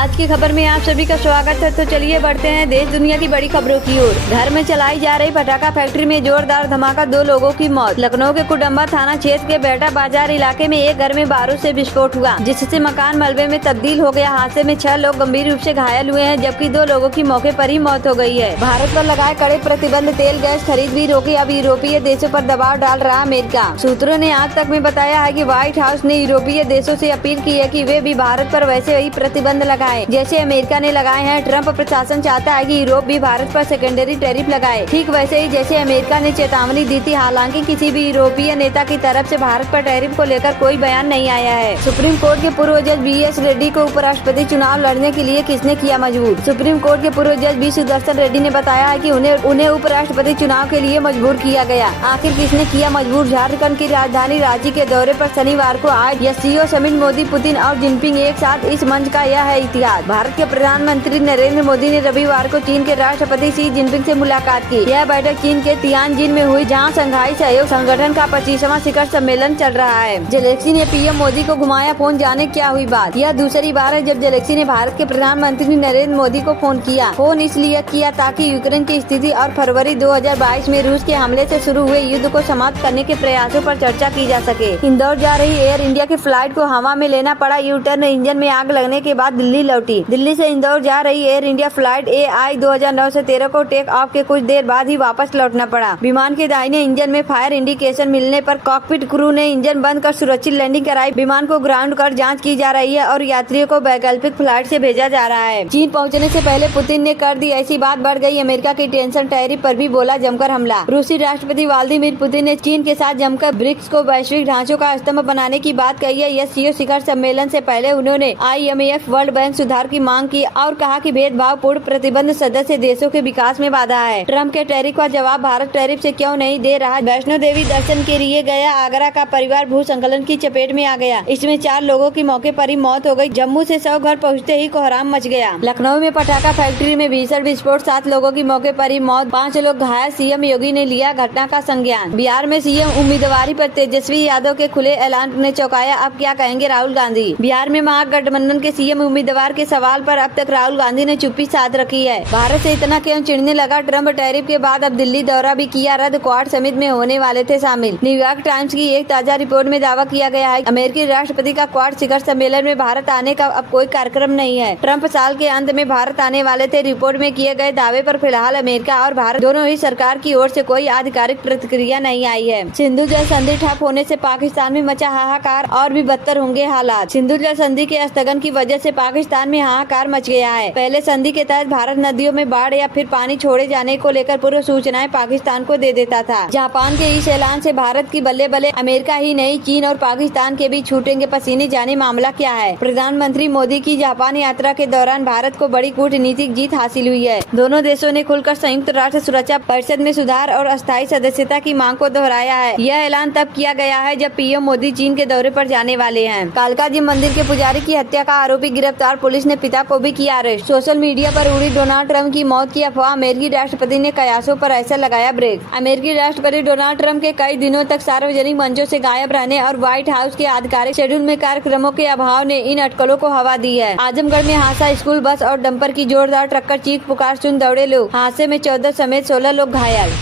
आज की खबर में आप सभी का स्वागत है। तो चलिए बढ़ते हैं देश दुनिया की बड़ी खबरों की ओर। घर में चलाई जा रही पटाखा फैक्ट्री में जोरदार धमाका, 2 लोगों की मौत। लखनऊ के कुडम्बा थाना क्षेत्र के बेटा बाजार इलाके में एक घर में बारूद से विस्फोट हुआ, जिससे मकान मलबे में तब्दील हो गया। हादसे में 6 लोग गंभीर रूप से घायल हुए हैं, जबकि 2 लोगों की मौके पर ही मौत हो गई है। भारत पर लगाए कड़े प्रतिबंध, तेल गैस खरीद भी रोकी। अब यूरोपीय देशों पर दबाव डाल रहा अमेरिका। सूत्रों ने आज तक में बताया है कि व्हाइट हाउस ने यूरोपीय देशों से अपील की है कि वे भी भारत पर वैसे ही प्रतिबंध लगाएं जैसे अमेरिका ने लगाए हैं। ट्रंप प्रशासन चाहता है कि यूरोप भी भारत पर सेकेंडरी टैरिफ लगाए, ठीक वैसे ही जैसे अमेरिका ने चेतावनी दी थी। हालांकि किसी भी यूरोपीय नेता की तरफ से भारत पर टैरिफ को लेकर कोई बयान नहीं आया है। सुप्रीम कोर्ट के पूर्व जज BS रेड्डी को उपराष्ट्रपति चुनाव लड़ने के लिए किसने किया मजबूर? सुप्रीम कोर्ट के पूर्व जज B सुदर्शन रेड्डी ने बताया है कि उन्हें उपराष्ट्रपति चुनाव के लिए मजबूर किया गया। आखिर किसने किया मजबूर? झारखंड की राजधानी रांची के दौरे पर शनिवार को आज SCO समिट मोदी, पुतिन और जिनपिंग एक साथ। इस मंच का यह है इतिहास। भारत के प्रधानमंत्री नरेंद्र मोदी ने रविवार को चीन के राष्ट्रपति शी जिनपिंग से मुलाकात की। यह बैठक चीन के तियानजिन में हुई, जहां शंघाई सहयोग संगठन का 25वां शिखर सम्मेलन चल रहा है। जेलेंस्की ने PM मोदी को घुमाया फोन, जाने क्या हुई बात। यह दूसरी बार है जब जेलेंस्की ने भारत के प्रधानमंत्री नरेंद्र मोदी को फोन किया। फोन इसलिए किया ताकि यूक्रेन की स्थिति और फरवरी 2022 में रूस के हमले से शुरू हुए युद्ध को समाप्त करने के प्रयासों पर चर्चा की जा सके। इंदौर जा रही एयर इंडिया की फ्लाइट को हवा में लेना पड़ा यूटर्न। इंजन में आग लगने के बाद दिल्ली लौटी। दिल्ली से इंदौर जा रही एयर इंडिया फ्लाइट AI 2009 से 13 को टेक ऑफ के कुछ देर बाद ही वापस लौटना पड़ा। विमान के दाहिने इंजन में फायर इंडिकेशन मिलने पर कॉकपिट क्रू ने इंजन बंद कर सुरक्षित लैंडिंग कराई। विमान को ग्राउंड कर जांच की जा रही है और यात्रियों को वैकल्पिक फ्लाइट से भेजा जा रहा है। चीन पहुंचने से पहले पुतिन ने कर दी ऐसी बात, बढ़ गई अमेरिका की टेंशन। टैरिफ पर भी बोला जमकर हमला। रूसी राष्ट्रपति व्लादिमीर पुतिन ने चीन के साथ जमकर ब्रिक्स को वैश्विक ढांचों का स्तंभ बनाने की बात कही है। SCO शिखर सम्मेलन से पहले उन्होंने IMF, वर्ल्ड बैंक सुधार की मांग की और कहा कि भेदभावपूर्ण प्रतिबंध सदस्य देशों के विकास में बाधा है। ट्रंप के टैरिफ का जवाब भारत टैरिफ से क्यों नहीं दे रहा? वैष्णो देवी दर्शन के लिए गया आगरा का परिवार भूस्खलन की चपेट में आ गया। इसमें 4 लोगों की मौके पर ही मौत हो गई। जम्मू से 100 घर पहुँचते ही कोहराम मच गया। लखनऊ में पटाखा फैक्ट्री में भीषण विस्फोट, 7 लोगों की मौके पर ही मौत, 5 लोग घायल। CM योगी ने लिया घटना का संज्ञान। बिहार में CM उम्मीदवारी पर तेजस्वी यादव के खुले ऐलान ने चौंकाया। अब क्या कहेंगे राहुल गांधी? बिहार में महागठबंधन के CM उम्मीदवार के सवाल पर अब तक राहुल गांधी ने चुप्पी साध रखी है। भारत से इतना क्यों चिढ़ने लगा? ट्रंप टैरिफ के बाद अब दिल्ली दौरा भी किया रद्द। क्वाड समिट में होने वाले थे शामिल। न्यूयॉर्क टाइम्स की एक ताजा रिपोर्ट में दावा किया गया है अमेरिकी राष्ट्रपति का क्वाड शिखर सम्मेलन में भारत आने का अब कोई कार्यक्रम नहीं है। ट्रंप साल के अंत में भारत आने वाले थे। रिपोर्ट में किए गए दावे पर फिलहाल अमेरिका और भारत दोनों ही सरकार की ओर से कोई आधिकारिक प्रतिक्रिया नहीं आई है। सिंधु जल संधि ठप होने से पाकिस्तान में मचा हाहाकार, और भी बदतर होंगे हालात। सिंधु जल संधि के स्थगन की वजह से पाकिस्तान में हाहाकार मच गया है। पहले संधि के तहत भारत नदियों में बाढ़ या फिर पानी छोड़े जाने को लेकर पूर्व सूचनाएं पाकिस्तान को दे देता था। जापान के इस ऐलान से भारत की बल्ले बल्ले। अमेरिका ही नहीं, चीन और पाकिस्तान के भी छूटेंगे पसीने। जाने मामला क्या है? प्रधानमंत्री मोदी की जापान यात्रा के दौरान भारत को बड़ी कूटनीतिक जीत हासिल हुई है। दोनों देशों ने खुलकर संयुक्त राष्ट्र सुरक्षा परिषद में सुधार और अस्थायी सदस्यता की मांग को दोहराया है। यह ऐलान तब किया गया है जब PM मोदी चीन के दौरे पर जाने वाले हैं। कालकाजी मंदिर के पुजारी की हत्या का आरोपी गिरफ्तार, पुलिस ने पिता को भी किया अरेस्ट। सोशल मीडिया पर उड़ी डोनाल्ड ट्रंप की मौत की अफवाह, अमेरिकी राष्ट्रपति ने कयासों पर ऐसा लगाया ब्रेक। अमेरिकी राष्ट्रपति डोनाल्ड ट्रंप के कई दिनों तक सार्वजनिक मंचों से गायब रहने और व्हाइट हाउस के आधिकारिक शेड्यूल में कार्यक्रमों के अभाव ने इन अटकलों को हवा दी है। आजमगढ़ में हादसा, स्कूल बस और डंपर की जोरदार टक्कर, चीख पुकार सुन दौड़े लोग। हादसे में 14 समेत 16 लोग घायल।